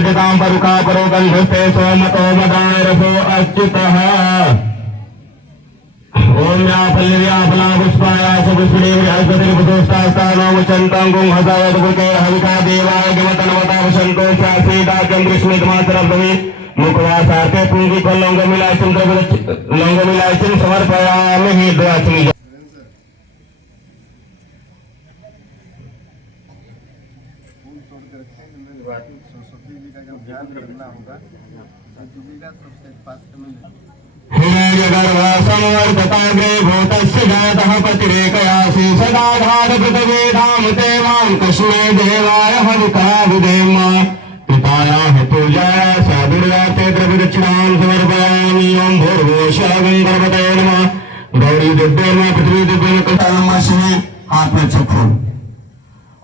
सृजतां परुका परो गन्धस्ते सोमतो मदाय रसो अच्युतः ओम या पल्लव्या फला पुष्पाया सुपुष्पिणी बृहस्पति पुष्टास्तानोमुचन्तं गुं हसावत गुके हविका देवाय गमतनवता वसन्तो शासीदाजं कृष्णितमातरब्धवि मुखवासार्थे पुंगी को लौंगमिलायसिं लौंगमिलायसिं समर्पयामि हि द्वाचमि सरस्वती जी का जब ध्यान करना होगा तो डूबेगा सबसे पात्र में हिरण्यगर्भसंवर्धताग्रे भूतस्य जातः पतिरेकयासि सदा धारकृतवेदामते मां तस्मै देवाय हविका विधेम पितायाः पूजाया साधुर्याते द्रविदक्षिणां समर्पयामि ओं भूर्भुवस्वः गणपतये नमः गौरी दिव्येर्मा पृथ्वी दिव्येन हाथ में चक्षु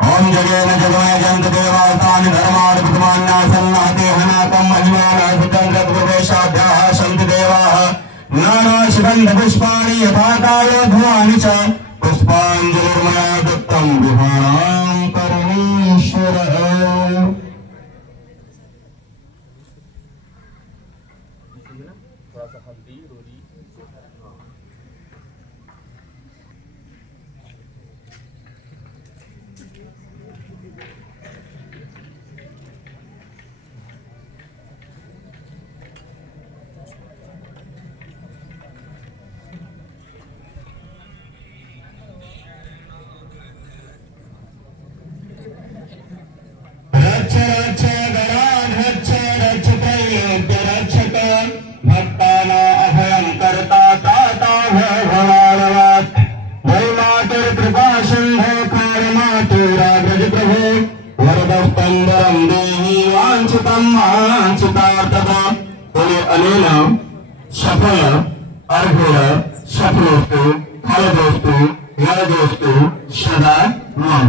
ओम जगेन जगमय जंत देवातानि धर्माणि प्रथमान्यासन्नाते हनाकं महिमानः सुचन्द्रप्रवेशाभ्याः सन्ति देवाः नानाशिगन्धपुष्पाणि यथा कालोध्वानि च पुष्पाञ्जलिर्मया दत्तं विहाणां परमेश्वरः सफल अर्घ्य सफलोस्तु फलदोस्तु वरदोस्तु सदा मां।